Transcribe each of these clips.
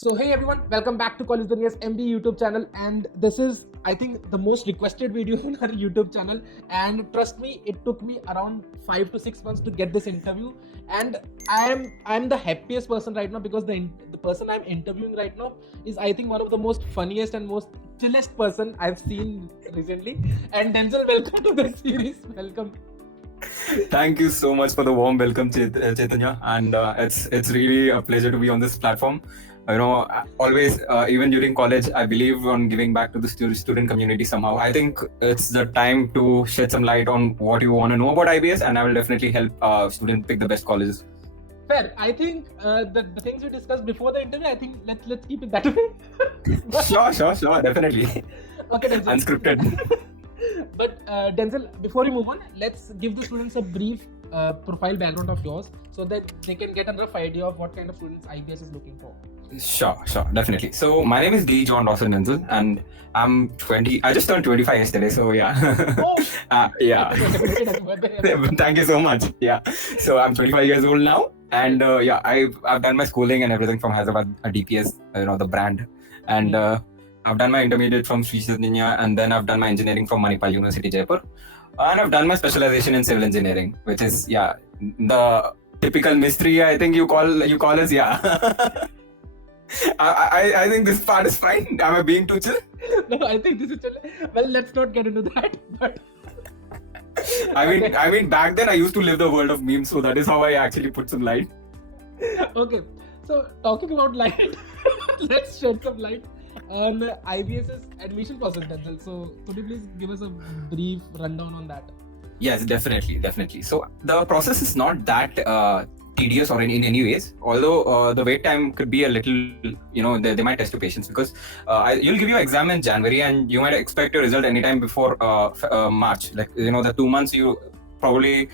So hey everyone, welcome back to College Dunia's MBA YouTube channel, and this is I think the most requested video on our YouTube channel. And trust me, it took me around 5 to 6 months to get this interview, and I'm the happiest person right now because the person I'm interviewing right now is I think one of the most funniest and most chillest person I've seen recently. And Denzil, welcome to the series. Welcome. Thank you so much for the warm welcome, Chaitanya, and it's really a pleasure to be on this platform. Always, even during college, I believe on giving back to the student community somehow. I think it's the time to shed some light on what you want to know about IBS, and I will definitely help students pick the best colleges. Fair. I think the things we discussed before the interview, I think let's keep it that way. Sure, definitely. Okay, Denzil. Unscripted. But Denzil, before we move on, let's give the students a brief profile background of yours so that they can get a rough idea of what kind of students IBS is looking for. Sure, definitely. So my name is Denzil Dawson, and I'm 20. I just turned 25 yesterday, so yeah. Oh. Yeah. Thank you so much. Yeah. So I'm 25 years old now, and I've done my schooling and everything from Hyderabad DPS, the brand, and I've done my intermediate from Sri Chaitanya, and then I've done my engineering from Manipal University, Jaipur, and I've done my specialization in civil engineering, which is the typical mystery. I think you call us I think this part is fine. Am I being too chill? No, I think this is chill. Well, let's not get into that. But I mean, back then I used to live the world of memes, so that is how I actually put some light. Okay, so talking about light, let's shed some light on IBS's admission process, Denzil. So could you please give us a brief rundown on that? Yes, definitely. So the process is not that tedious or in any ways, although the wait time could be a little, they might test your patience because you'll give your exam in January and you might expect your result anytime before March. Like, the 2 months you probably,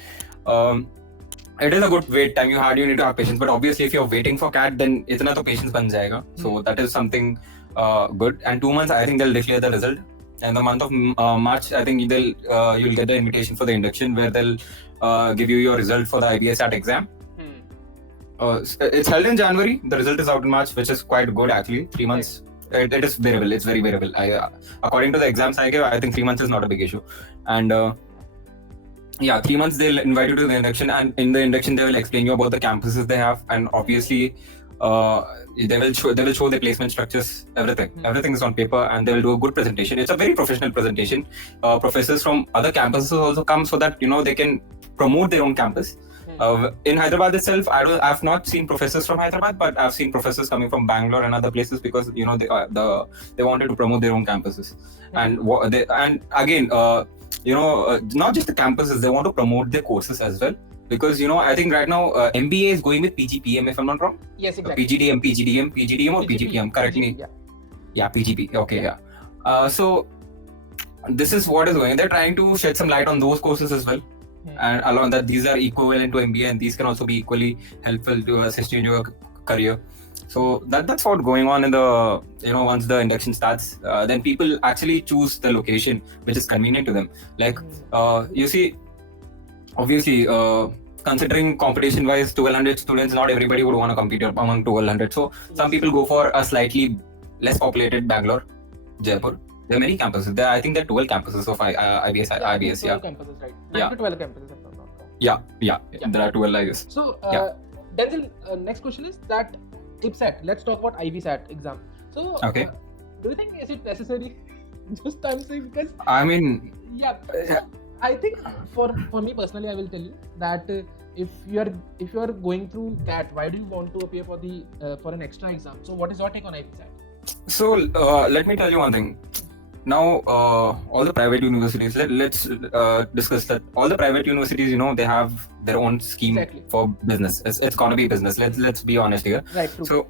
it is a good wait time you need to have patience. But obviously if you're waiting for CAT, then itna to patience ban jayega. So that is something good. And 2 months, I think they'll declare the result. And the month of March, I think you'll get the invitation for the induction where they'll give you your result for the IBSAT exam. It's held in January. The result is out in March, which is quite good actually. 3 months, it is bearable. It's very bearable. According to the exams I gave, I think 3 months is not a big issue. And 3 months they'll invite you to the induction, and in the induction they will explain you about the campuses they have, and obviously they will show the placement structures. Everything is on paper, and they will do a good presentation. It's a very professional presentation. Professors from other campuses also come so that they can promote their own campus. In Hyderabad itself, I've not seen professors from Hyderabad, but I've seen professors coming from Bangalore and other places because they wanted to promote their own campuses. And again, not just the campuses, they want to promote their courses as well. Because I think right now MBA is going with PGPM, if I'm not wrong. Yes, exactly. PGDM or PGPM. Correct me. Yeah, PGP. Okay, yeah. So this is what is going. They're trying to shed some light on those courses as well. And along that, these are equivalent to MBA, and these can also be equally helpful to assist you in your career. So that's what's going on in the once the induction starts. Then people actually choose the location which is convenient to them. Like you see, obviously, considering competition-wise, 1200 students, not everybody would want to compete among 1200. So some people go for a slightly less populated Bangalore, Jaipur. There are many campuses. I think there are 12 campuses of IBS. 12 campuses, right? 9 to 12 campuses, if I'm not wrong. Yeah. There are 12, I guess. So, Denzil, next question is that IBSAT. Let's talk about IBSAT exam. So, okay. Do you think is it necessary? Just I'm saying because I mean, I think for me personally, I will tell you that if you are going through CAT, why do you want to appear for an extra exam? So, what is your take on IBSAT? So let me tell you one thing. Now, all the private universities, let's discuss that. All the private universities, they have their own scheme for business. It's gonna be business. Let's be honest here. Right. True. So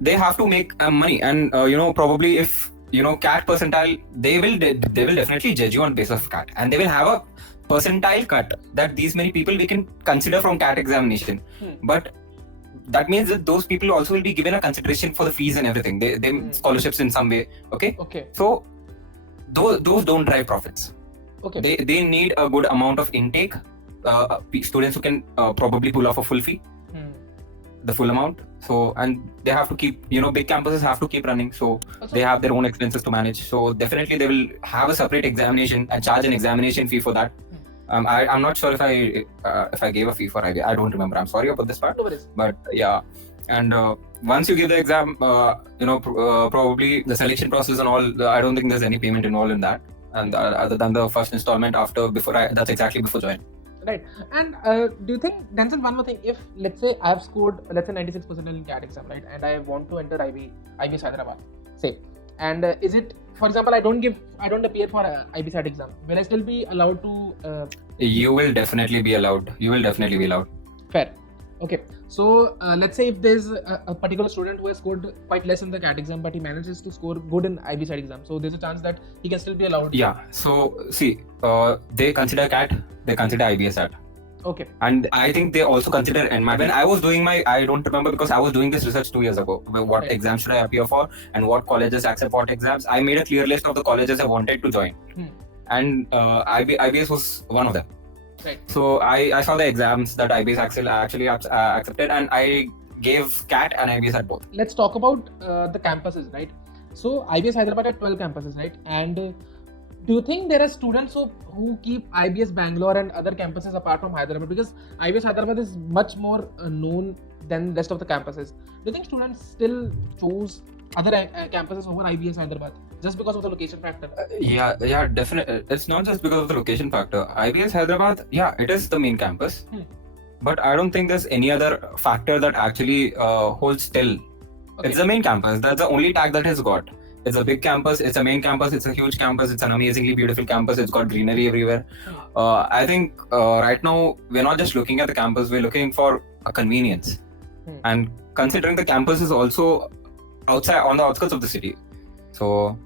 they have to make money, and probably if CAT percentile, they will definitely judge you on basis of CAT, and they will have a percentile cut that these many people we can consider from CAT examination. But that means that those people also will be given a consideration for the fees and everything. They scholarships in some way. Okay. So those don't drive profits. Okay. They need a good amount of intake. Students who can probably pull off a full fee. the full amount. So, and they have to keep, big campuses have to keep running. So they have their own expenses to manage. So definitely they will have a separate examination and charge an examination fee for that. I'm not sure if I gave a fee for IBS. I don't remember. I'm sorry about this part. No worries. But yeah, and once you give the exam, probably the selection process and all, I don't think there's any payment involved in that. And other than the first installment that's exactly before join. Right. And do you think, Denzil, one more thing, if let's say I have scored 96% in CAT exam, right, and I want to enter IBS Hyderabad, say, and is it, for example, I don't appear for IBSAT exam, will I still be allowed to? You will definitely be allowed. Fair. Okay. So let's say if there's a particular student who has scored quite less in the CAT exam, but he manages to score good in IBSAT exam, so there's a chance that he can still be allowed. Yeah. So see, they consider CAT, they consider IBSAT. Okay. And I think they also consider NMAT. When I was doing I don't remember because I was doing this research 2 years ago. What exams should I appear for and what colleges accept what exams? I made a clear list of the colleges I wanted to join, and IBS was one of them. Right. So I saw the exams that IBS actually accepted, and I gave CAT and IBSAT both. Let's talk about the campuses, right? So IBS Hyderabad had 12 campuses, right? And do you think there are students who keep IBS Bangalore and other campuses apart from Hyderabad? Because IBS Hyderabad is much more known than rest of the campuses. Do you think students still choose other campuses over IBS Hyderabad just because of the location factor? Yeah, definitely. It's not just because of the location factor. IBS Hyderabad, it is the main campus. But I don't think there's any other factor that actually holds still. Okay. It's the main campus. That's the only tag that it's got. It's a big campus. It's a main campus. It's a huge campus. It's an amazingly beautiful campus. It's got greenery everywhere. I think right now we're not just looking at the campus. We're looking for a convenience. And considering the campus is also outside on the outskirts of the city. So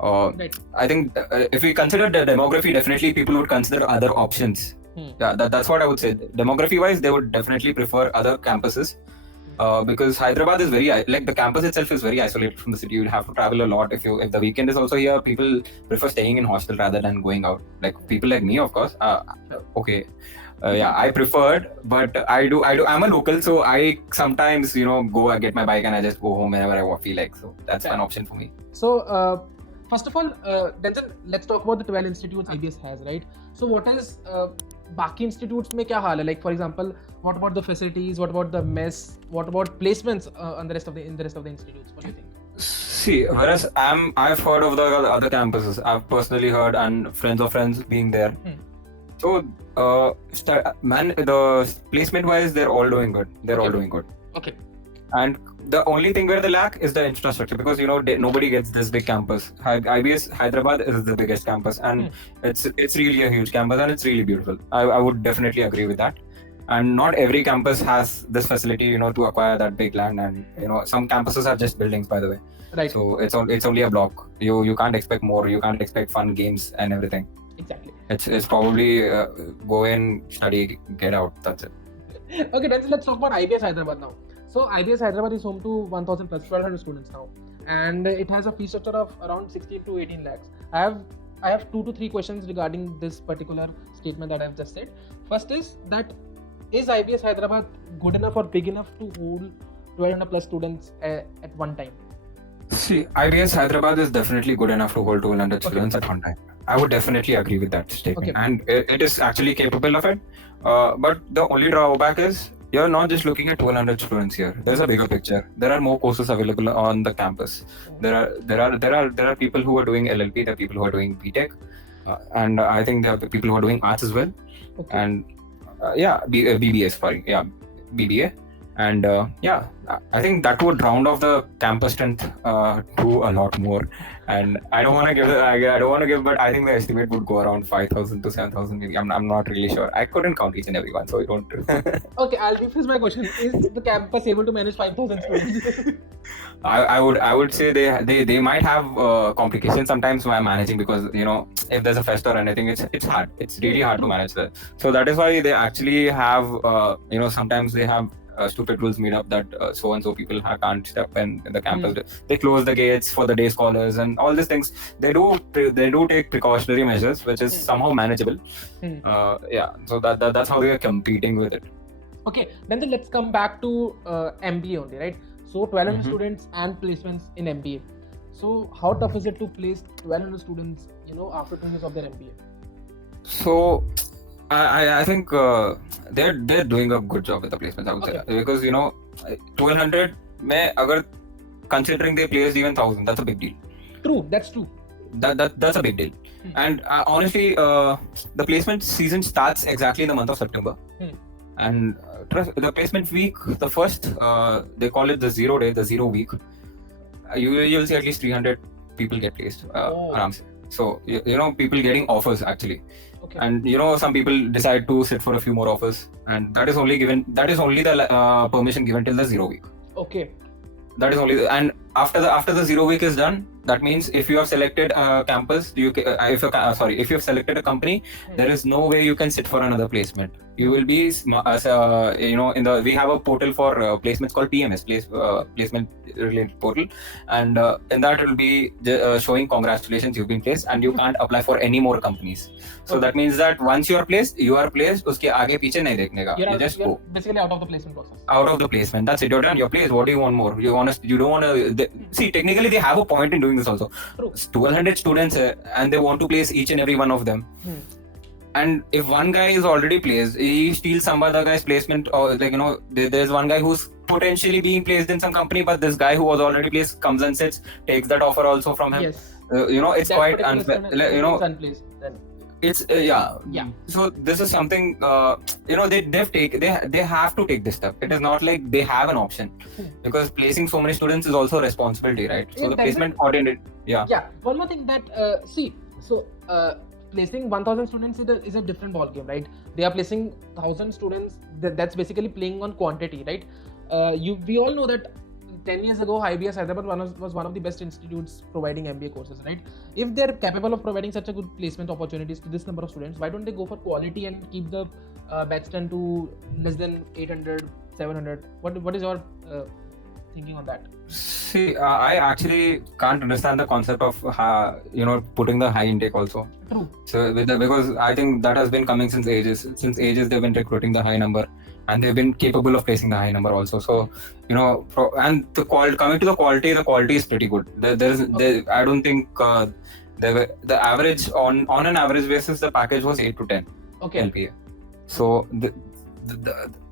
right. I think if we consider the demography, definitely people would consider other options. Yeah, that's what I would say. Demography wise, they would definitely prefer other campuses. Because Hyderabad is the campus itself is very isolated from the city. You'll have to travel a lot. If the weekend is also here, people prefer staying in hostel rather than going out. Like people like me, of course. I preferred, but I do. I'm a local, so I sometimes go and get my bike and I just go home whenever I feel like. So that's an option for me. So first of all, Denzil, let's talk about the 12 institutes IBS has, right? So what is बाकी institutes में क्या हाल है? Like for example, what about the facilities? What about the mess? What about placements in the rest of the institutes? What do you think? See, whereas I've heard of the other campuses. I've personally heard and friends of friends being there. So the placement wise, they're all doing good. Okay. And the only thing where they lack is the infrastructure, because nobody gets this big campus. IBS Hyderabad is the biggest campus, and it's really a huge campus, and it's really beautiful. I would definitely agree with that. And not every campus has this facility, to acquire that big land. And some campuses are just buildings, by the way. Right. So it's only a block. You can't expect more. You can't expect fun games and everything. Exactly. It's probably go in, study, get out. That's it. Okay, then let's talk about IBS Hyderabad now. So IBS Hyderabad is home to 1,000 plus 1,200 students now, and it has a fee structure of around 16 to 18 lakhs. I have 2 to 3 questions regarding this particular statement that I've just said. First is IBS Hyderabad good enough or big enough to hold 1,200 plus students at one time? See, IBS Hyderabad is definitely good enough to hold 1,200 students at one time. I would definitely agree with that statement, and it is actually capable of it. But the only drawback is you're not just looking at 1,200 students here. There's a bigger picture. There are more courses available on the campus. There are people who are doing LLB. There are people who are doing BTech, and I think there are people who are doing arts as well. Okay. And BBA. And I think that would round off the campus strength to a lot more. And I don't want to give, but I think the estimate would go around 5,000 to 7,000 maybe. I'm not really sure. I couldn't count each and every one, so I don't. Okay, I'll rephrase my question. Is the campus able to manage 5,000 students? I would say they might have complications sometimes while managing, because if there's a fest or anything, it's hard. It's really hard to manage that. So that is why they actually have sometimes they have stupid rules made up that so and so people can't step in the campus. They close the gates for the day scholars and all these things. They do take precautionary measures, which is somehow manageable. So that's how they are competing with it. Okay, then let's come back to MBA only, right? So 1200 Mhm. students and placements in MBA. So how tough is it to place 1200 students, after 2 years of their MBA? So I think they're doing a good job with the placements, I would say, because 1200 may agar considering they placed even 1000, that's a big deal. True, that's true. That's a big deal. And honestly, the placement season starts exactly in the month of September. And the placement week, the first, they call it the 0 day, the 0 week. You'll see at least 300 people get placed. So people getting offers actually. Okay. And some people decide to sit for a few more offers, and that is only the permission given till the 0 week. Okay. That is only, and after the 0 week is done, that means if you have selected a campus, if you have selected a company, there is no way you can sit for another placement. You will be we have a portal for placements called PMS, placement related portal, and in that it will be showing congratulations, you've been placed, and you can't apply for any more companies. So that means that once you are placed, uske aage piche nahi dekhne ka. You just go basically out of the placement process. Out of the placement, that's it. You're done. You're placed. What do you want more? You don't want to see. Technically, they have a point in doing this also. True. 1200 students, and they want to place each and every one of them. And if one guy is already placed, he steals some other guy's placement, or there's one guy who's potentially being placed in some company, but this guy who was already placed comes and sits, takes that offer also from him. Yes. It's that quite unfair. It's yeah. So this is something they have to take this step. It is not like they have an option, because placing so many students is also a responsibility, right? So the placement coordinator. Yeah. One more thing that placing 1000 students is a different ball game, right? They are placing 1000 students. That's basically playing on quantity, right? We all know that 10 years ago, IBS Hyderabad was one of the best institutes providing MBA courses, right? If they're capable of providing such a good placement opportunities to this number of students, why don't they go for quality and keep the batch time to less than 800, 700? What is your thinking on that? See, I actually can't understand the concept of putting the high intake also. True. So because I think that has been coming since ages. Since ages, they've been recruiting the high number, and they've been capable of placing the high number also. So and coming to the quality is pretty good. I don't think the average on an average basis, the package was 8 to 10 LPA. So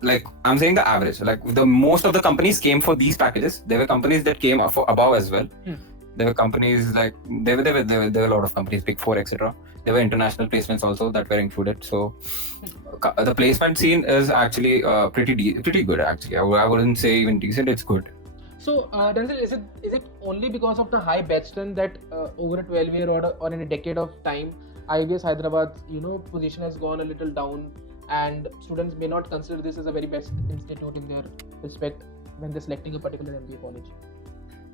like I'm saying the average, like the most of the companies came for these packages. There were companies that came for above as well. There were companies like there were a lot of companies, Big Four, etc. There were international placements also that were included. So the placement scene is actually pretty good actually. I wouldn't say even decent. It's good. So Denzil, is it only because of the high batch strength that over a 12-year or in a decade of time, IBS Hyderabad's position has gone a little down, and students may not consider this as a very best institute in their respect when they're selecting a particular MBA college?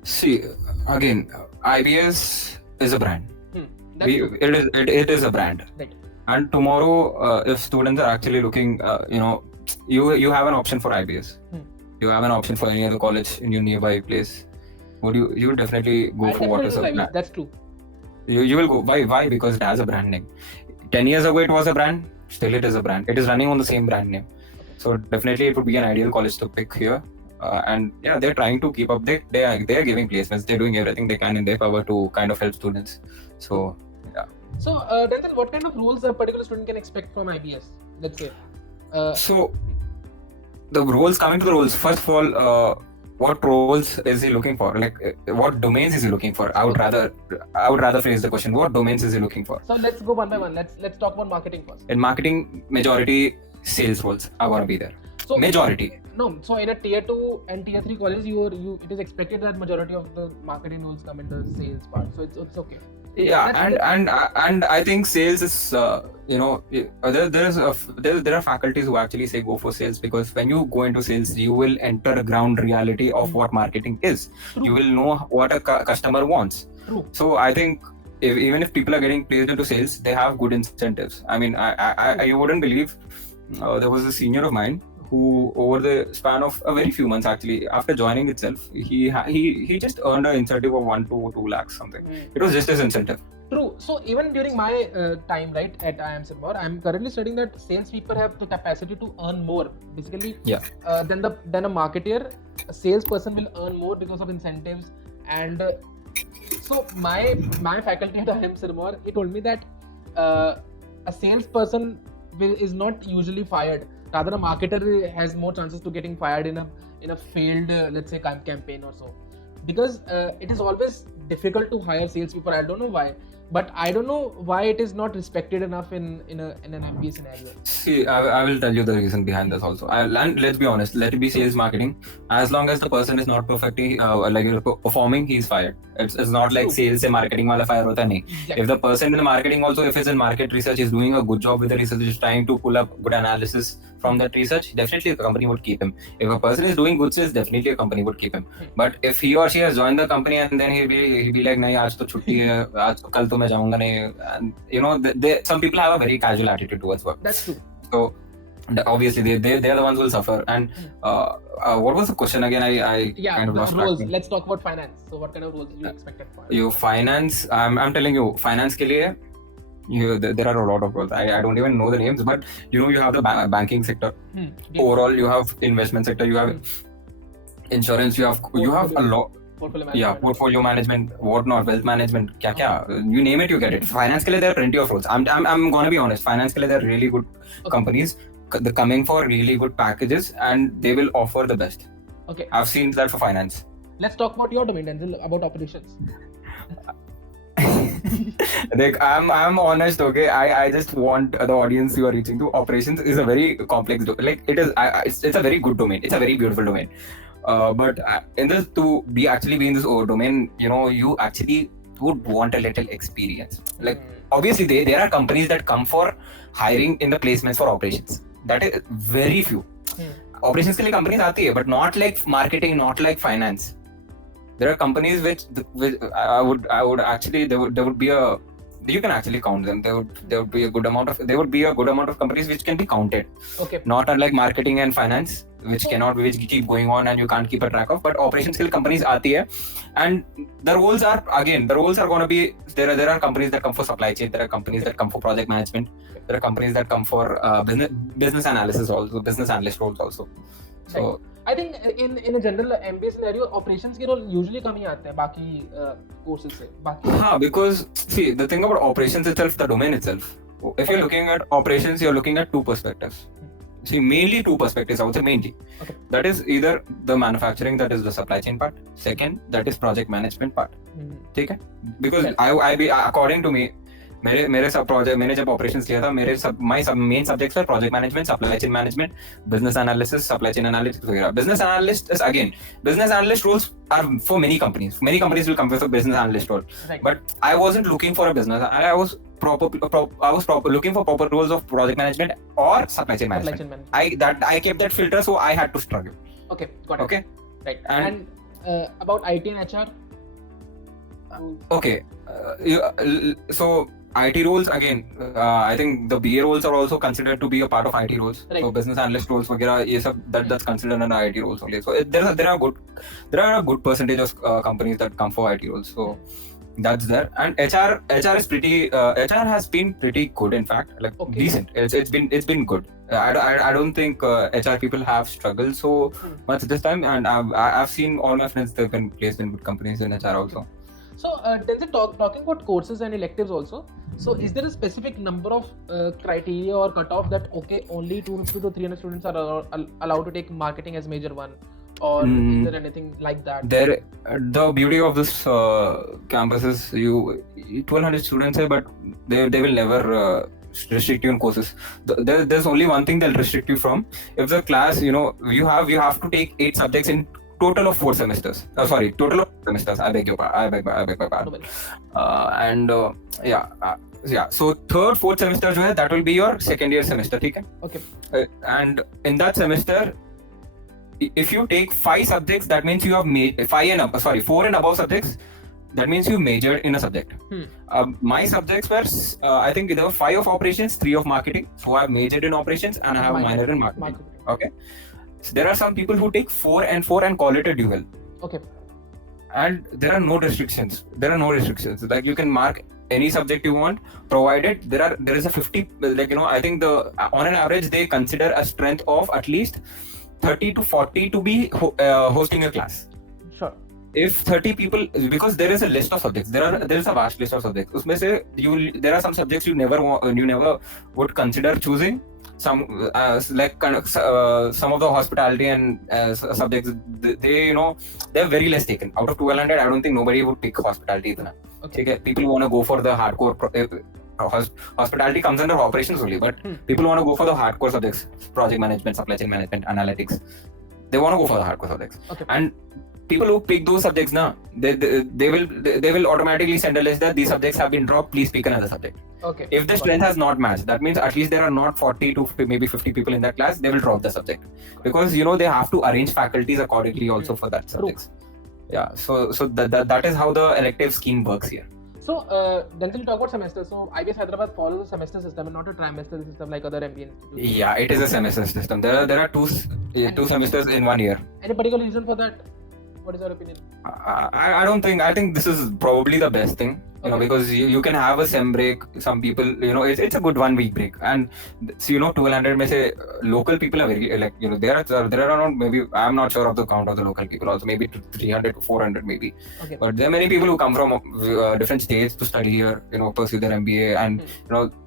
See, again, IBS is a brand. It is a brand. Right. And tomorrow, if students are actually looking, you have an option for IBS. You have an option for any other college in your nearby place. Would you definitely go for what is a brand? That's true. You will go. Why? Because it has a brand name. 10 years ago, it was a brand. Still, it is a brand. It is running on the same brand name. So definitely, it would be an ideal college to pick here. And yeah, they're trying to keep up. They are giving placements. They're doing everything they can in their power to kind of help students. So yeah. So Denzil, what kind of roles a particular student can expect from IBS? Let's say. So the roles, coming to the roles. First of all, what roles is he looking for? Like what domains is he looking for? I would rather phrase the question. What domains is he looking for? So let's go one by one. Let's talk about marketing first. In marketing, majority sales roles are going to be there. So majority. No, so in a tier 2 and tier 3 colleges, it is expected that majority of the marketing roles come in the sales part. So it's okay. Yeah, and I think sales is there are faculties who actually say go for sales, because when you go into sales, you will enter a ground reality of what marketing is. True. You will know what a customer wants. True. So I think even if people are getting placed into sales, they have good incentives. I mean, I wouldn't believe there was a senior of mine who, over the span of a very few months, actually, after joining itself, he just earned an incentive of 1 to 2 lakhs something. It was just his incentive. True. So even during my time, right, at IIM Sirmaur, I'm currently studying that salespeople have the capacity to earn more. Basically, than a marketer, a salesperson will earn more because of incentives. And so my faculty at IIM Sirmaur, he told me that a salesperson is not usually fired. Rather, a marketer has more chances to getting fired in a failed, let's say, campaign or so. Because it is always difficult to hire salespeople. I don't know why, but I don't know why it is not respected enough in an MBA scenario. See, I will tell you the reason behind this also. And let's be honest, let it be sales marketing. As long as the person is not perfectly performing, he's fired. It's not like sales and marketing wala fire hota nahi. Exactly. If the person in the marketing also, if he's in market research, is doing a good job with the research, is trying to pull up good analysis from that research, definitely the company would keep him. If a person is doing good sales, definitely a company would keep him. But if he or she has joined the company and then he'll be like, nahi, aaj to chutti hai, aaj to kal to main jaunga nahi. And you know, some people have a very casual attitude towards work. That's true. So obviously they're the ones who will suffer. And what was the question again? I kind of lost track. Roles. Let's talk about finance. So what kind of roles do you expect for? You finance. I'm telling you, finance ke liye, there are a lot of roles. I don't even know the names, but you know, you have the banking sector. Overall, you have investment sector. You have insurance. You have a lot. Portfolio management, whatnot, wealth management, you name it, you get it. Finance ke liye, there are plenty of roles. I'm gonna be honest. Finance ke liye, there are really good companies coming for really good packages, and they will offer the best. Okay. I've seen that for finance. Let's talk about your domain, Denzil, about operations. Like, I'm honest, okay. I just want the audience you are reaching to. Operations is a very complex like it is. It's a very good domain. It's a very beautiful domain. But in this to be in this domain, you know, you actually would want a little experience. Like obviously, there are companies that come for hiring in the placements for operations. That is very few. Operations ke liye companies aati hai, but not like marketing, not like finance. There are companies which I would actually there would be a, you can actually count them. There would be a good amount of companies which can be counted. Okay. Not unlike marketing and finance, which keep going on and you can't keep a track of. But operations skill companies aati hai, and the roles are going to be there are companies that come for supply chain. There are companies that come for project management. There are companies that come for business analysis also, business analyst roles also. So. Right. I think in a general MBA scenario, operations के role usually कम ही आते हैं बाकी courses से. हाँ, because see, the thing about operations itself, the domain itself. If you're looking at operations, you're looking at two perspectives. See, mainly two perspectives, I would say mainly. Okay. That is either the manufacturing, that is the supply chain part. Second, that is project management part. ठीक है? Because according to me, मेरे सब project मैंने जब operations किया था, my main subjects were project management, supply chain management, business analysis, supply chain analytics वगैरह. Business analyst roles are for many companies. Many companies will come with a business analyst role. Right. But I wasn't looking for a business. I was looking for proper roles of project management or supply chain management. I kept that filter, so I had to struggle. Okay, got it. Okay, right. And about IT and HR. Okay, so IT roles again. I think the BA roles are also considered to be a part of IT roles. Right. So business analyst roles, वगैरह ये सब that's considered under IT roles only. So there are a good percentage of companies that come for IT roles. So that's there. And HR is pretty. HR has been pretty good, in fact, like decent. It's been good. I don't think HR people have struggled so much this time, and I've seen all my friends, they've been placed in good companies in HR also. So, Denzil, talking about courses and electives also, so is there a specific number of criteria or cutoff that only 250 to 300 students are allowed to take marketing as major one, or is there anything like that? The beauty of this campus is 1200 students here, but they will never restrict you in courses. There's only one thing they'll restrict you from. If the class, you have to take 8 subjects in total of 4 semesters. Total of semesters. I beg your pardon. So third, fourth semester, that will be your second year semester. Okay. And in that semester, if you take 5 subjects, that means you have made 4 and above subjects. That means you majored in a subject. My subjects were, I think there were 5 of operations, 3 of marketing. So I have majored in operations and I have a minor in marketing. Okay. So there are some people who take 4 and call it a dual. Okay. And there are no restrictions. Like you can mark any subject you want, provided there is a 50, like, I think on an average they consider a strength of at least 30 to 40 to be hosting a class. Sure. If 30 people, because there is a list of subjects, there is a vast list of subjects. Usme se there are some subjects you never would consider choosing. Some some of the hospitality and subjects, they're very less taken. Out of 1200, I don't think nobody would pick hospitality. Okay. People want to go for the hardcore. Hospitality comes under operations only, but people want to go for the hardcore subjects: project management, supply chain management, analytics. They want to go for the hardcore subjects. Okay. And people who pick those subjects, they will automatically send a list that these subjects have been dropped. Please pick another subject. Okay. If the strength has not matched, that means at least there are not 40 to maybe 50 people in that class. They will drop the subject because they have to arrange faculties accordingly also for that subjects. Yeah. So that is how the elective scheme works here. So, Denzil, talk about semesters. So, IBS Hyderabad follows a semester system and not a trimester system like other MBA institutes. Yeah, it is a semester system. There are two semesters in 1 year. Any particular reason for that? What is your opinion? I don't think. I think this is probably the best thing. Because you can have a sem break. Some people, it's a good 1 week break. And so, 1200 may say local people are very, there are around, maybe, I'm not sure of the count of the local people also, maybe 300 to 400 maybe. Okay. But there are many people who come from different states to study here, pursue their MBA. And,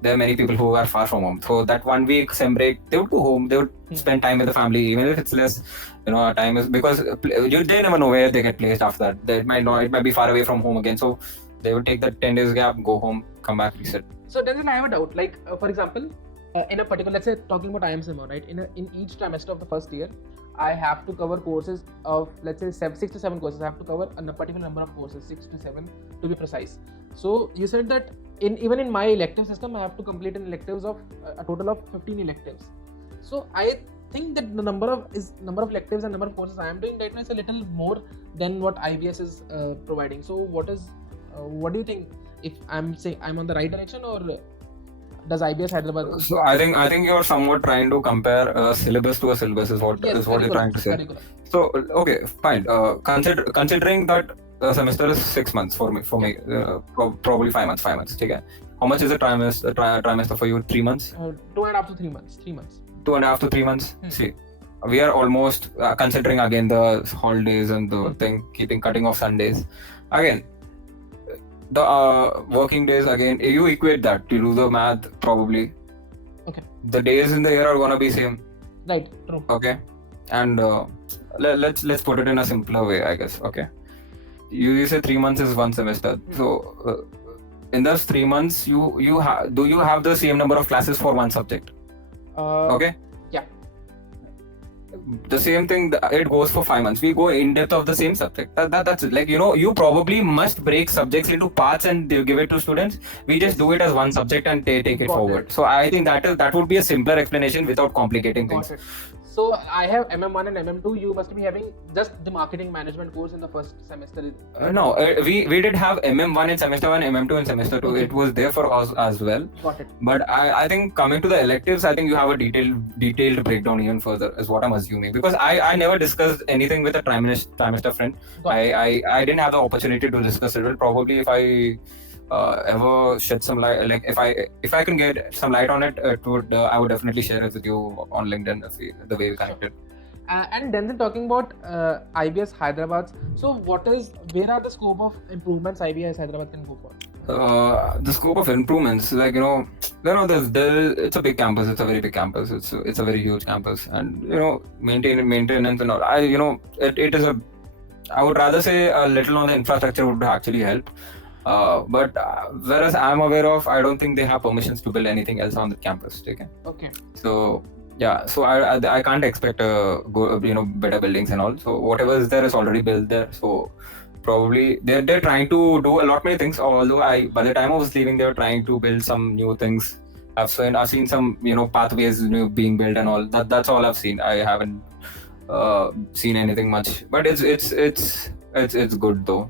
there are many people who are far from home. So that 1 week sem break, they would go home, they would spend time with the family, even if it's less, time is, because they never know where they get placed after that. It might be far away from home again. So they would take that 10 days gap, go home, come back, reset. So then I have a doubt. Like, for example, in a particular, let's say talking about IMSIMO, right? In each trimester of the first year, I have to cover courses of, let's say 6 to 7 courses. I have to cover a particular number of courses, 6 to 7 to be precise. So you said that even in my elective system, I have to complete an electives of a total of 15 electives. So I think that the number of electives and number of courses I am doing right now is a little more than what IBS is providing. So what do you think? If I'm saying I'm on the right direction, or does IBS Hyderabad? So I think you're somewhat trying to compare a syllabus to a syllabus is what you're trying to say. So okay, fine. Considering that the semester is 6 months for me, probably 5 months. Okay. How much is a trimester for you? 3 months? 2.5 to 3 months. 3 months. 2.5 to 3 months. See, we are almost considering again the holidays and the thing, cutting off Sundays. Again, the working days, again, you equate that, you do the math probably. Okay. The days in the year are gonna be same. Right. True. Okay. And let's put it in a simpler way, I guess. Okay. You say 3 months is 1 semester. So in those 3 months, do you have the same number of classes for 1 subject? Okay. Yeah. The same thing, it goes for 5 months. We go in depth of the same subject. That's it. Like, you probably must break subjects into parts and give it to students. We just do it as 1 subject and take it forward. So I think that would be a simpler explanation without complicating things. So I have MM1 and MM2. You must be having just the marketing management course in the first semester. No, we did have MM1 in semester 1, MM2 in semester 2. Okay. It was there for us as well. Got it. But I think coming to the electives, I think you have a detailed breakdown even further is what I'm assuming, because I never discussed anything with a trimester friend. I didn't have the opportunity to discuss it. Probably if I ever shed some light, like if I can get some light on it, I would definitely share it with you on LinkedIn the way we connected. And then talking about IBS Hyderabad, so where are the scope of improvements IBS Hyderabad can go for? The scope of improvements, like it's a big campus. It's a very big campus. It's a very huge campus, and maintenance and all. It is I would rather say a little on the infrastructure would actually help. But whereas I'm aware of, I don't think they have permissions to build anything else on the campus. Okay. So yeah, so I can't expect better buildings and all. So whatever is there is already built there. So probably they're trying to do a lot many things. Although by the time I was leaving, they were trying to build some new things. I've seen some pathways being built and all. That's all I've seen. I haven't seen anything much. But it's good though.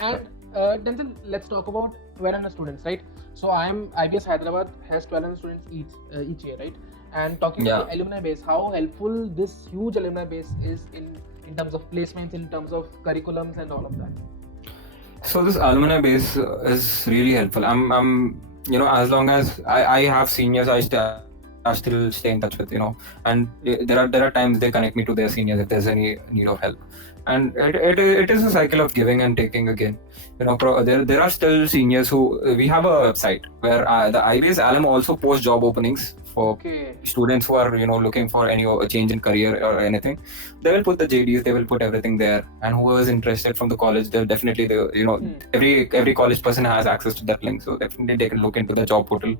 And Denzil, let's talk about 1200 students, right? So IBS Hyderabad has 1200 students each year, right? And talking about the alumni base, how helpful this huge alumni base is in terms of placements, in terms of curriculums and all of that? So this alumni base is really helpful. I'm as long as I have seniors, I still stay in touch with, and there are times they connect me to their seniors if there's any need of help, and it is a cycle of giving and taking again. There are still seniors who we have a website where the IBS alum also post job openings for Okay. students who are looking for any change in career or anything. They will put the JDs, they will put everything there, and who is interested from the college, they'll definitely every college person has access to that link, so definitely they can look into the job portal.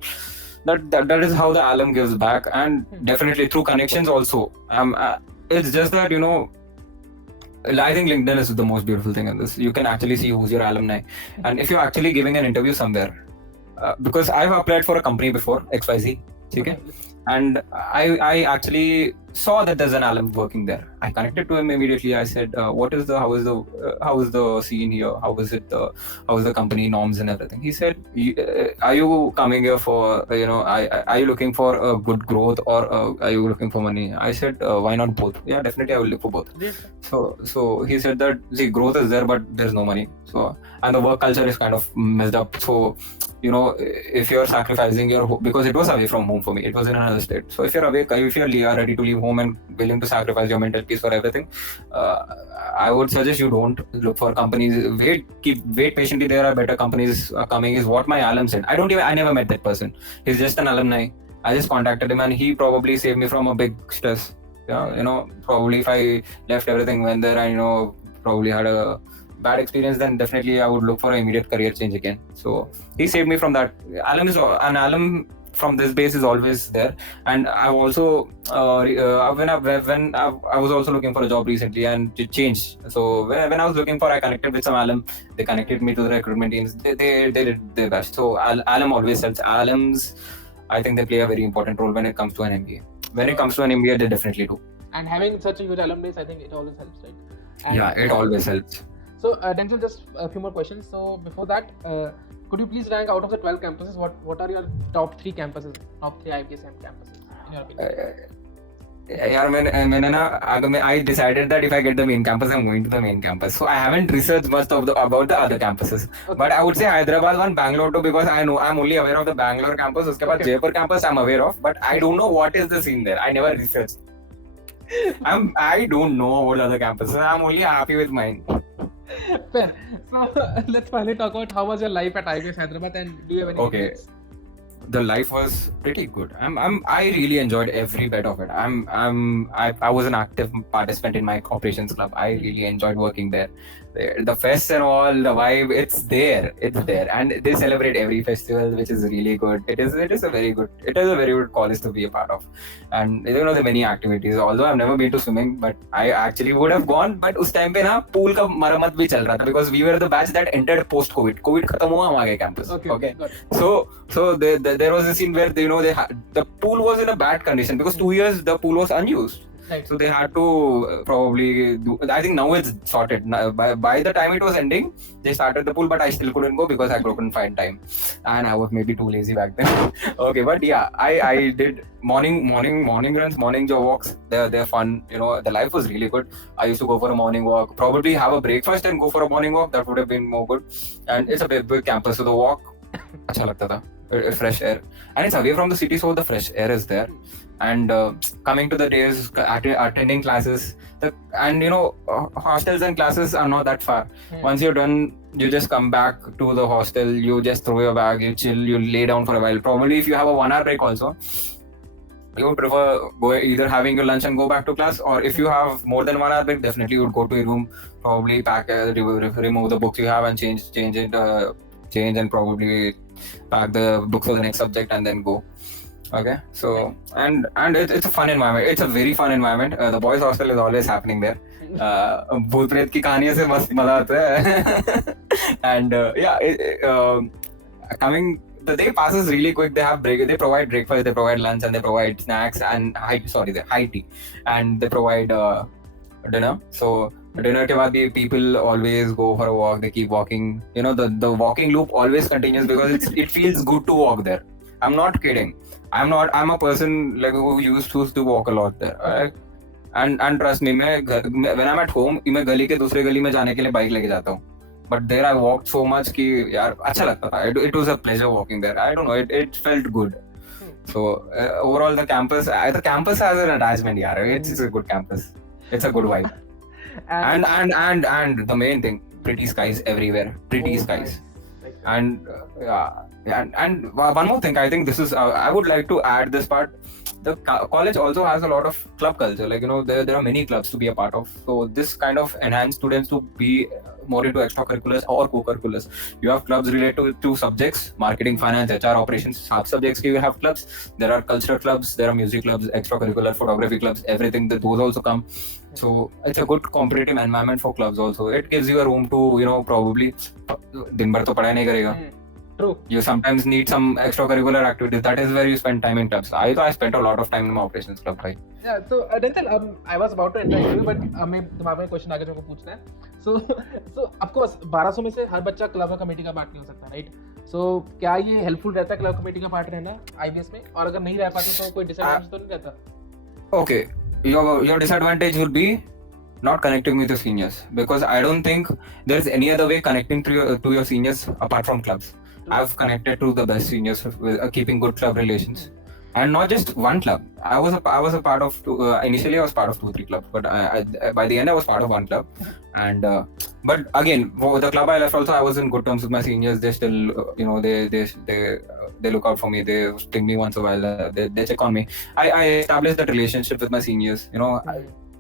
That is how the alum gives back, and definitely through connections also. It's just that I think LinkedIn is the most beautiful thing in this. You can actually see who's your alumni, and if you're actually giving an interview somewhere, because I've applied for a company before, XYZ, okay? And I actually saw that there's an alum working there. I connected to him immediately. I said, how is the scene here? How is the company norms and everything? He said, are you coming here for, are you looking for a good growth, or are you looking for money? I said, why not both? Yeah, definitely I will look for both. So he said that, see, growth is there, but there's no money. So, and the work culture is kind of messed up. So, if you're sacrificing your home, because it was away from home for me, it was in another state. So if you're ready to leave home and willing to sacrifice your mental peace for everything, I would suggest you don't look for companies. Wait patiently. There are better companies coming, is what my alum said. I never met that person. He's just an alumni. I just contacted him, and he probably saved me from a big stress. Yeah, probably if I left everything, went there, and probably had a bad experience, then definitely I would look for an immediate career change again. So he saved me from that. An alum from this base is always there. And I've also when I was also looking for a job recently, and it changed. So when I was looking I connected with some alum. They connected me to the recruitment teams. They did their best. So alum always helps. Alums, I think they play a very important role when it comes to an MBA. When it comes to an MBA, they definitely do. And having such a huge alum base, I think it always helps, right? And yeah, it always helps. So, Denzil, just a few more questions. So, before that, could you please rank out of the 12 campuses, what are your top 3 campuses, top 3 IBSM campuses, in your opinion? I decided that if I get the main campus, I'm going to the main campus. So I haven't researched much about the other campuses. Okay. But I would say Hyderabad one, Bangalore two, because I know I'm only aware of the Bangalore campus. Uske baad Jaipur campus I'm aware of, but I don't know what is the scene there. I never researched. I don't know about other campuses. I'm only happy with mine. Fair. So let's finally talk about how was your life at IBS Hyderabad, and do you have any regrets? The life was pretty good. I really enjoyed every bit of it. I was an active participant in my operations club. I really enjoyed working there. The fest and all, the vibe, it's there, and they celebrate every festival, which is really good. It is a very good college to be a part of, and there are many activities. Although I've never been to swimming, but I actually would have gone. But us time pe na pool ka maramat bhi chal raha tha, because we were the batch that entered post COVID. COVID khatam hua, hum aa gaye campus. Okay. So there was a scene where the pool was in a bad condition because 2 years the pool was unused. Right. So they had to probably do. I think now it's sorted. By the time it was ending, they started the pool, but I still couldn't go because I couldn't find time, and I was maybe too lazy back then. Okay, but yeah, I did morning runs, morning jog walks. They're fun. The life was really good. I used to go for a morning walk, probably have a breakfast and go for a morning walk. That would have been more good. And it's a big campus, so the walk, अच्छा लगता था. Fresh air, and it's away from the city, so the fresh air is there. And coming to the days attending classes, hostels and classes are not that far. Once you're done, you just come back to the hostel, you just throw your bag, you chill, you lay down for a while. Probably if you have a 1 hour break also, you would prefer either having your lunch and go back to class, or if you have more than 1 hour break, definitely you would go to your room, probably pack, remove the books you have and change and probably pack the book for the next subject and then go. Okay, so and it's a fun environment. It's a very fun environment. The boys' hostel is always happening there. भूत प्रेत की कहानियों से मस्त मजा आता है. And the day passes really quick. They provide breakfast, they provide lunch, and they provide snacks and high tea, and they provide dinner. So dinner ke baad bhi people always go for a walk. They keep walking. The walking loop always continues because it feels good to walk there. I'm not kidding. I'm a person who used to walk a lot there. Right? And trust me, when I'm at home, मैं गली के दूसरे गली में जाने के लिए bike लेके जाता हूँ. but there I walked so much कि यार अच्छा लगता था. It was a pleasure walking there. I don't know, it felt good. So overall the campus has an attachment, yaar. It's a good campus. It's a good vibe. And the main thing, pretty skies everywhere. Pretty skies. And and one more thing, I think this is I would like to add this part. The college also has a lot of club culture, like there are many clubs to be a part of, so this kind of enhance students to be more into extracurriculars or co-curriculars. You have clubs related to subjects, marketing, finance, HR, operations, sub-subjects. You have clubs, there are cultural clubs, there are music clubs, extracurricular, photography clubs, everything, that those also come. So it's a good competitive environment for clubs also. It gives you a room to probably दिन भर तो पढ़ाई नहीं करेगा. True. You sometimes need some extracurricular activities. That is where you spend time in clubs. I spent a lot of time in my operations club, right? Yeah. So Denzil, I was about to interview you, but मैं दिमाग में question आगे जो मुझको पूछना है. So of course 1200 में से हर बच्चा क्लब कमेटी का पार्ट नहीं हो सकता, राइट? So क्या ये हेल्पफुल रहता है क्लब कमेटी का पार्ट रहना IBS में? और अगर नहीं रह पाते तो कोई डिसएडवांटेज तो नहीं रहता? Okay, your disadvantage will be not connecting with your seniors, because I don't think there's any other way connecting to your seniors apart from clubs. I've connected to the best seniors with keeping good club relations, and not just one club. I was a part of initially I was part of 2-3 clubs, but by the end I was part of one club. And but again, for the club I left also, I was in good terms with my seniors. They still they look out for me. They ping me once a while. They check on me. I established that relationship with my seniors.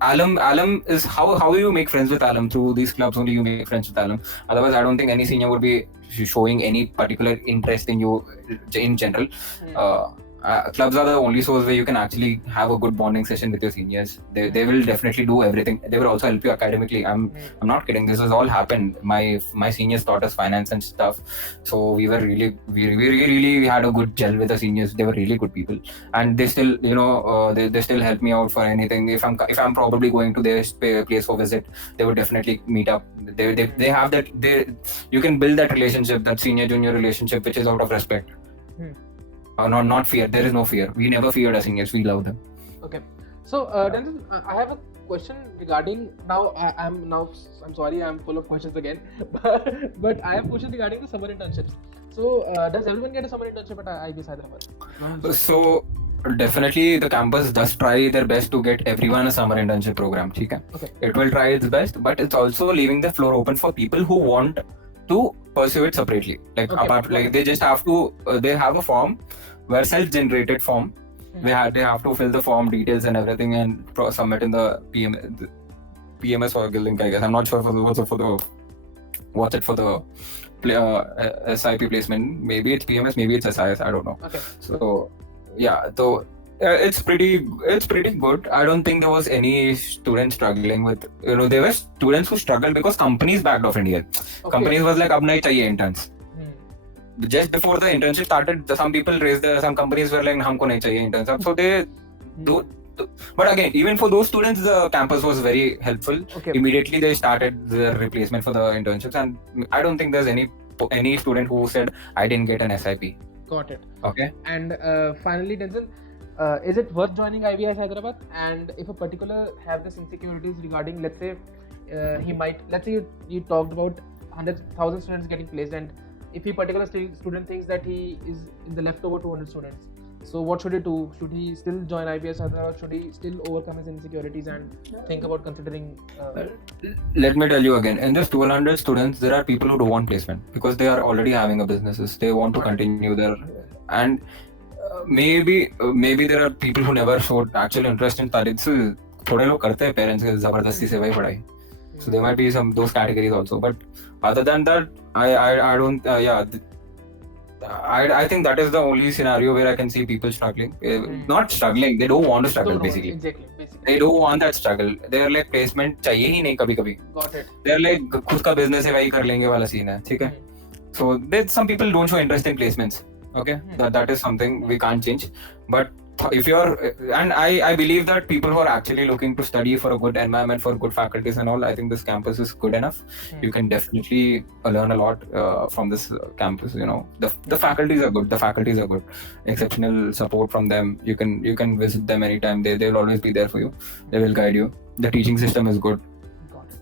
Alum is how you make friends with alum. Through these clubs only you make friends with alum. Otherwise I don't think any senior would be showing any particular interest in you in general. Clubs are the only source where you can actually have a good bonding session with your seniors. They will definitely do everything. They will also help you academically. I'm not kidding. This has all happened. My seniors taught us finance and stuff. So we really had a good gel with the seniors. They were really good people, and they still they still help me out for anything. If I'm probably going to their place for visit, they would definitely meet up. They have that. You can build that relationship, that senior junior relationship, which is out of respect. Not fear. There is no fear. We never feared our seniors. We love them. Okay. So Denzil, I have a question regarding I'm sorry, I'm full of questions again, but I have questions regarding the summer internships. So does everyone get a summer internship at IBS Hyderabad? So definitely the campus does try their best to get everyone a summer internship program. Okay. It will try its best, but it's also leaving the floor open for people who want to pursue it separately. They just have to they have a form, where self-generated form. They have to fill the form details and everything and submit in the PMS or link, I guess. I'm not sure what's it for the SIP placement. Maybe it's PMS, maybe it's SIS. I don't know. Okay. So yeah, so it's pretty good. I don't think there was any student struggling with there were students who struggled because companies backed off India. Okay. Companies was like, ab nahi chahiye interns. Just before the internship started, some companies were like, humko nahi chahiye interns. So they do. But again, even for those students, the campus was very helpful. Okay. Immediately they started the replacement for the internships, and I don't think there's any student who said I didn't get an SIP. Got it. Okay. And finally, Denzil, is it worth joining IBS Hyderabad? And if a particular have this insecurities regarding, let's say you talked about 100,000 students getting placed, and if a particular student thinks that he is in the leftover 200 students, so what should he do? Should he still join IBS Hyderabad? Should he still overcome his insecurities and think about considering? Let me tell you again, in this 200 students, there are people who don't want placement because they are already having a businesses. They want to continue their, and maybe there are people who never showed actual interest in studies. So थोड़े लोग करते हैं parents के जबरदस्ती से वही पढ़ाई. So there might be those categories also, but other than that, I don't. I think that is the only scenario where I can see people struggling. Not struggling, they don't want to struggle basically. Exactly. They don't want that struggle. They're like placement चाहिए ही नहीं कभी-कभी. Got it. They're like खुद का business है वही कर लेंगे वाला scene है, ठीक है? So some people don't show interest in placements. Okay, that is something we can't change. But if I believe that people who are actually looking to study for a good environment, for good faculties and all, I think this campus is good enough. You can definitely learn a lot from this campus. The faculties are good. Exceptional support from them. You can visit them anytime. They'll always be there for you. They will guide you. The teaching system is good.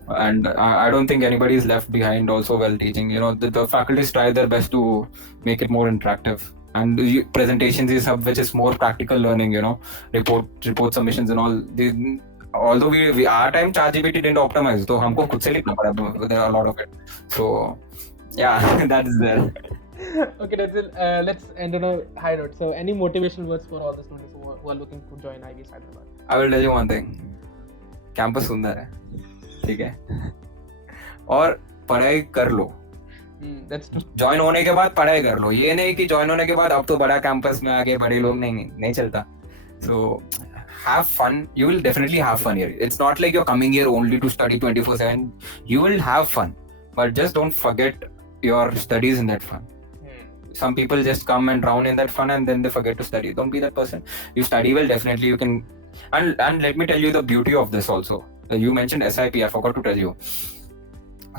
and I don't think anybody is left behind also while teaching. You know, the faculties try their best to make it more interactive, and presentations is sub which is more practical learning. You know, report submissions and all. Although we our time ChatGPT didn't optimize, so हमको खुद से लिखना पड़ा. There are a lot of it. So yeah, that is there. Okay, Denzil, let's end on a high note. So, any motivational words for all the students who are looking to join IBS Hyderabad? I will tell you one thing. Campus सुंदर है, ठीक है, और पढ़ाई कर लो. Join होने के बाद पढ़ाई कर लो. ये नहीं कि ज्वाइन होने के बाद अब तो बड़ा कैंपस में आके बड़े लोग नहीं चलता. So have fun. You will definitely have fun here. It's not like you're coming here only to study 24/7. You will have fun, but just don't forget your studies in that fun. Some people just come and drown in that fun and then they forget to study. Don't be that person. You study well, definitely you can. And let me tell you the beauty of this also. You mentioned SIP, I forgot to tell you.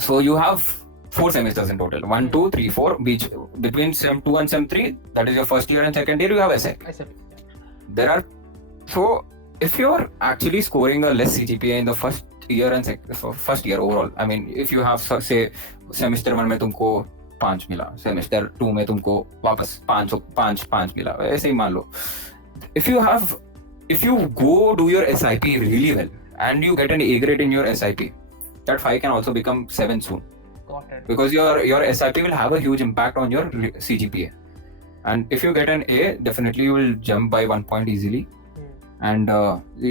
So you have 4 semesters in total. 1, 2, 3, 4. Between Sem 2 and Sem 3, that is your first year and second year, you have SIP. So if you're actually scoring a less CGPA in the first year and first year overall, I mean, if you have, say, semester 1 में तुमको 5 मिला, semester 2 में तुमको वापस 5 मिला, ऐसे ही मान लो. If you go do your SIP really well and you get an A grade in your SIP, that 5 can also become 7 soon. Got it. Because your SIP will have a huge impact on your CGPA. And if you get an A, definitely you will jump by 1 point easily. And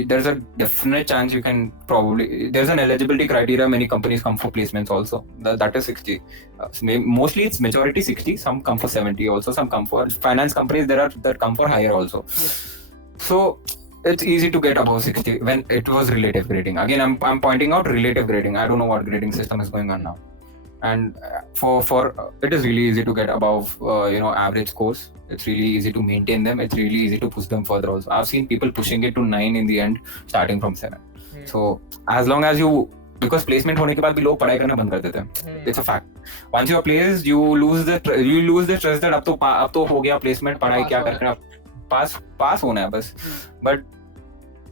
there's a definite chance you can probably, there's an eligibility criteria, many companies come for placements also, that is 60. Mostly it's majority 60, some come for 70 also, some come for finance companies, there are that come for higher also. Yes. So it's easy to get above 60 when it was relative grading. Again, I'm pointing out relative grading. I don't know what grading system is going on now. And for it is really easy to get above average scores. It's really easy to maintain them. It's really easy to push them further also. I've seen people pushing it to 9 in the end, starting from 7. So as long as you, because placement होने के बाद भी लोग पढ़ाई करना बंद कर देते हैं. It's a fact. Once you are placed, you lose the trust that अब तो हो गया placement, पढ़ाई क्या कर रहे हैं, पास होना है बस. But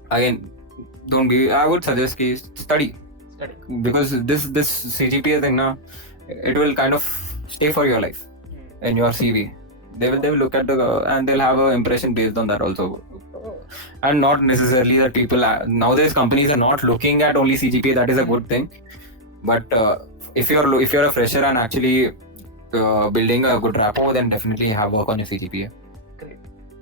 again, I would suggest कि study. Because this CGPA thing now, it will kind of stay for your life in your CV. They will look at and they'll have an impression based on that also. And not necessarily that people nowadays companies are not looking at only CGPA. That is a good thing. But if you're a fresher and actually building a good rapport, then definitely have work on your CGPA.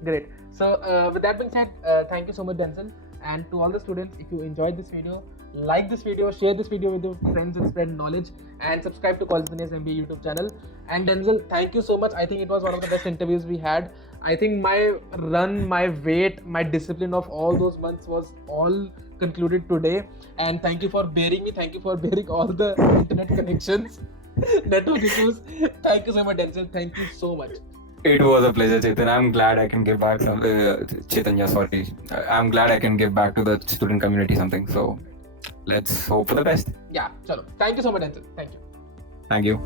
Great. So with that being said, thank you so much, Denzil. And to all the students, if you enjoyed this video, like this video, share this video with your friends and spread knowledge, and subscribe to College of the Year MBA YouTube channel. And Denzil, thank you so much. I think it was one of the best interviews we had. I think my run, my weight, my discipline of all those months was all concluded today. And thank you for bearing me. Thank you for bearing all the internet connections, network issues. Thank you so much, Denzil. Thank you so much. It was a pleasure, Chetan. I'm glad I can give back I'm glad I can give back to the student community something. So let's hope for the best. Yeah, chalo. Thank you so much, Denzil. Thank you. Thank you.